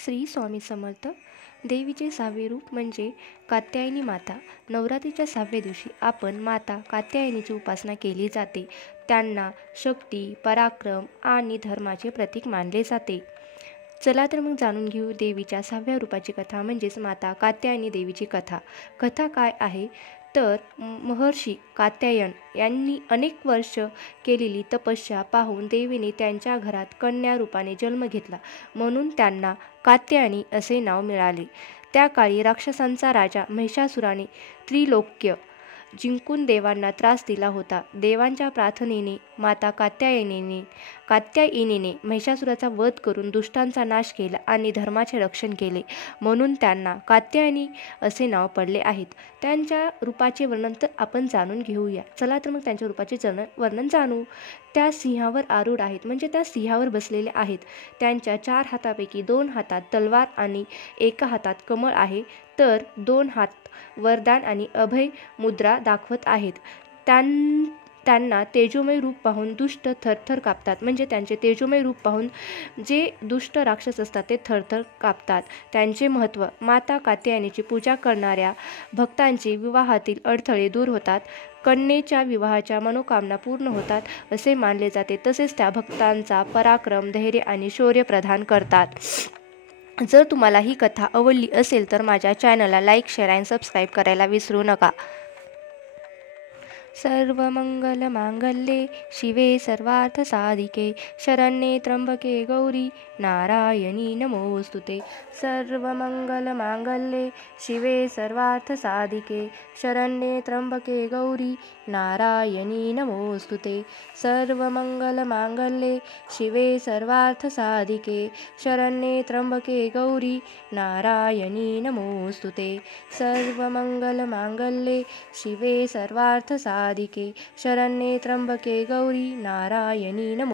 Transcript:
श्री स्वामी समर्थ. देवीचे 6वे रूप म्हणजे कात्यायनी माता. नवरात्रीच्या 6व्या दिवशी आपण माता कात्यायनीची उपासना केली जाते. त्यांना शक्ती, पराक्रम आणि धर्माचे प्रतीक मानले जाते. चला तर मग जाणून घेऊ देवीच्या 6व्या रूपाची कथा, म्हणजेच माता कात्यायनी देवीची कथा. कथा काय आहे तर महर्षी कात्यायन यांनी अनेक वर्ष केलेली तपस्या पाहून देवीने त्यांच्या घरात कन्या रूपाने जन्म घेतला, म्हणून त्यांना कात्यायनी असे नाव मिळाले. त्या काळी राक्षसांचा राजा महिषासुराने त्रिलोक्य जिंकून देवांना त्रास दिला होता. देवांच्या प्रार्थनेने माता कात्यायनीने महिषासुराचा वध करून दुष्टांचा नाश केला आणि धर्माचे रक्षण केले, म्हणून त्यांना कात्यायनी असे नाव पडले आहेत. त्यांच्या रूपाचे वर्णन तर आपण जाणून घेऊया. चला तर मग त्यांच्या रूपाचे वर्णन जाणू. त्या सिंहावर आरूढ आहेत, म्हणजे त्या सिंहावर बसलेले आहेत. त्यांच्या 4 हातापैकी 2 हातात तलवार आणि एका हातात कमळ आहे, तर 2 हात वरदान आणि अभय मुद्रा दाखवत आहेत. त्यांना तेजोमय रूप पाहून दुष्ट थरथर कापतात, म्हणजे त्यांचे तेजोमय रूप पाहून जे दुष्ट राक्षस असतात ते थरथर कापतात. त्यांचे महत्त्व: माता कात्यायनीची पूजा करणाऱ्या भक्तांचे विवाहातील अडथळे दूर होतात, कन्येच्या विवाहाच्या मनोकामना पूर्ण होतात असे मानले जाते. तसेच त्या भक्तांचा पराक्रम, धैर्य आणि शौर्य प्रदान करतात. जर तुम्हाला ही कथा आवडली असेल तर माझ्या चॅनलला लाईक, शेअर आणि सबस्क्राईब करायला विसरू नका. सर्वमंगलमांगल्ये शिवे सर्वार्थसाधिके शरण्ये त्र्यंबके गौरी नारायणी नमोस्तुते. सर्वमंगलमांगल्ये शिवे सर्वार्थसाधिके शरण्ये त्र्यंबके गौरी नारायणी नमोस्तुते. सर्वमंगलमांगल्ये शिवे सर्वार्थसाधिके शरण्ये त्र्यंबके गौरी नारायणी नमोस्तुते. सर्वमंगलमांगल्ये शिवे सर्वार्थसाधिके शरण्ये त्र्यंबके गौरी नारायणी नमो